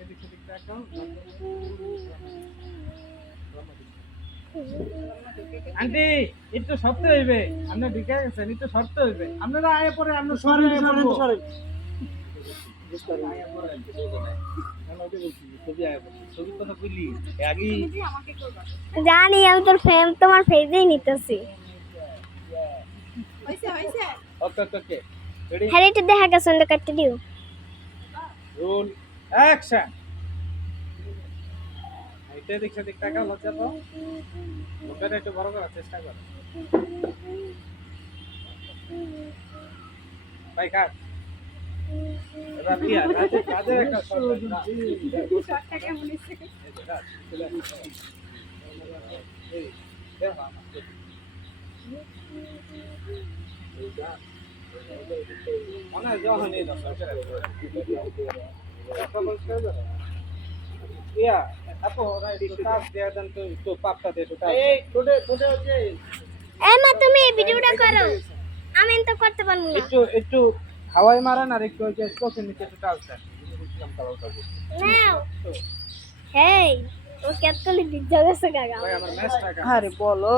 এদিক সেদিক তাকাও। আন্টি একটু শক্ত হইবে, আপনি ঢুকে গেছেন, একটু শক্ত হইবে, আপনারা আয়ে পরে আপনি সরে সরে জানি আমি তোর ফ্রেম তোমার ফেজেই নিতেছি। হ্যাঁ এটা দেখা গেছে অন্য কাটতে দিও। Roll action. এটা দেখছে দেখ টাকা লজ্জা তো লোকের একটু বড় করার চেষ্টা কর ভাই কাট এবার কি আর কাজে একটা শর্টটা কেমন হইছে এই দেখ মনে যখন এই ইয়া আপো রাইট তো কাজ দেয়া দেন তো তো পাপটা দে তো এই তোডে হচ্ছে এই মা তুমি এই ভিডিওটা করো, আমি তো করতে পারবো না। একটু হাওয়াই মারেন আর একটু হচ্ছে চোখের নিচে একটু টাচ দেন নাও হেই ও কেতলি দিতে গেছে কাকা। ভাই আমার ম্যাচটা আরে বলো